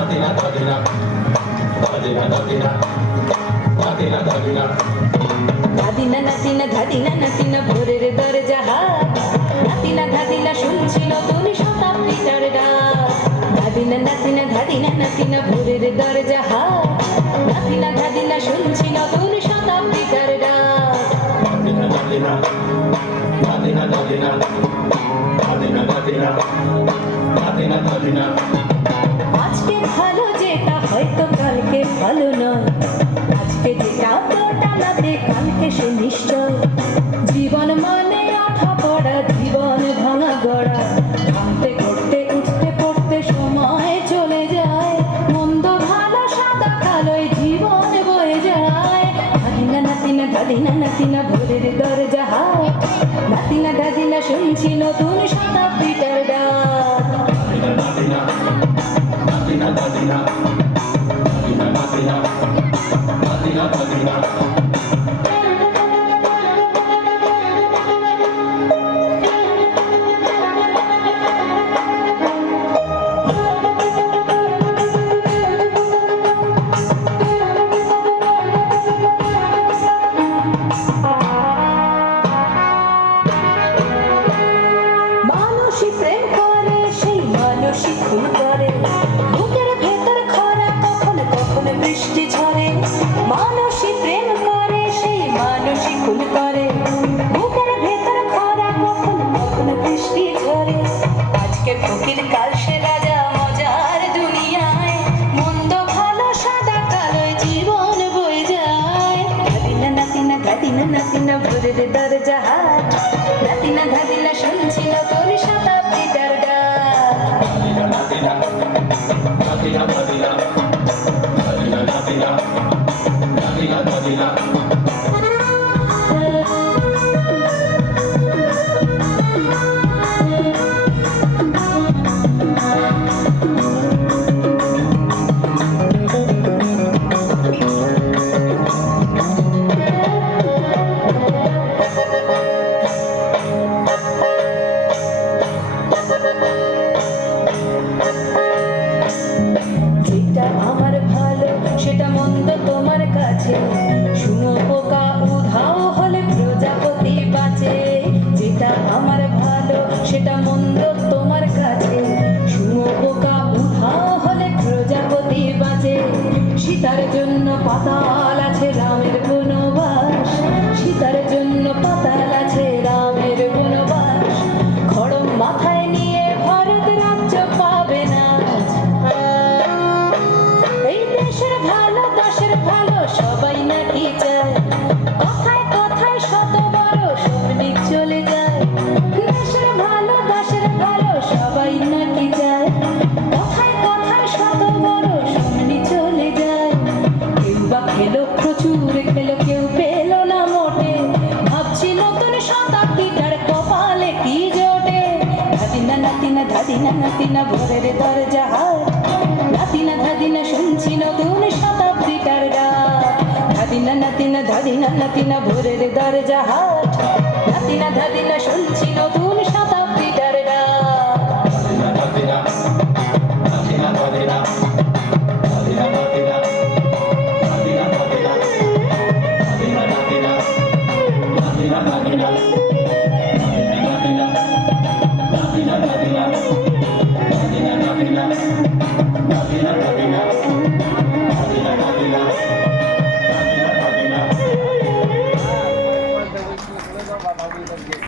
ধাদিনা নাতিনা ধাদিনা নাতিনা ভোরের দরজা হাট, নাতিনা ধাদিনা শুনছি নতুন শতাব্দীটার ডাক। ধাদিনা নাতিনা ধাদিনা নাতিনা ভোরের দরজা হাট, নাতিনা ধাদিনা শুনছি নতুন শতাব্দীটার ডাক। আজকে ভালো যেটা হয়তো কালকে ভালো নয়, আজকে যেটা তো টানাতে কালকে সে নিশ্চয়। জীবন মানে আঠা পড়া, জীবন ভাঙা গড়া, ভাঙতে ঘুরতে উঠতে পড়তে সময় চলে যায়। মন্দ ভালো সাদা কালোয় জীবন বয়ে যায়। ধাদিনা নাতিনা ধাদিনা নাতিনা ভোরের দরজা হাট, নাতিনা ধাদিনা শুনছি নতুন শতাব্দীটার ডাক। মানুষই প্রেম করে, সেই মানুষই খুন করে, বুকের ভেতর খরা কখন কখন বৃষ্টি ঝরে। মানুষই প্রেম করে, সেই মানুষই খুন করে, বুকের ভেতর খরা কখন কখন বৃষ্টি ঝরে। আজকে ফকির কাল সে রাজা মজার দুনিয়ায়, মন্দ ভালো সাদা কালোয় জীবন বয়ে যায়। ধাদিনা নাতিনা ধাদিনা নাতিনা ভোরের দরজা হাট, নাতিনা ধাদিনা শুনছি নতুন শতাব্দীটার ডাক। যেটা আমার ভালো সেটা মন্দ তোমার কাছে, শুনো পোকা উধাও হলে প্রজাপতি বাঁচে। যেটা আমার ভালো সেটা মন্দ তোমার কাছে, শুনো পোকা উধাও হলে প্রজাপতি বাঁচে। সীতার জন্য পাতাল আছে রামের বনবাস, সীতার জন্য পাতাল আছে রামের বনবাস। খড়ম মাথায় নিয়ে ভারত রাজ্য পাবে না। এই দেশের ভালো দশের ভালো সবাই নাকি চায়, কথায় কথায় শত বড় সৈনিক চলে যায়। দেশের ভালো দশের ভালো সবাই নাকি চায়, কথায় কথায় শত বড় সৈনিক চলে যায়। কেউ বা খেলো প্রচুর খেলো, কেউ পেল না মোটে, ভাবছি নতুন শতাব্দীটার কপালে কি জোটে। ধাদিনা নাতিনা ধাদিনা নাতিনা ভোরের দরজা হাট, নাতিনা ধাদিনা শুনছি নতুন শতাব্দীটার ডাক। ধাদিনা নাতিনা ধাদিনা নাতিনা ভোরের দরজা হাট, নাতিনা ধাদিনা শুনছি নতুন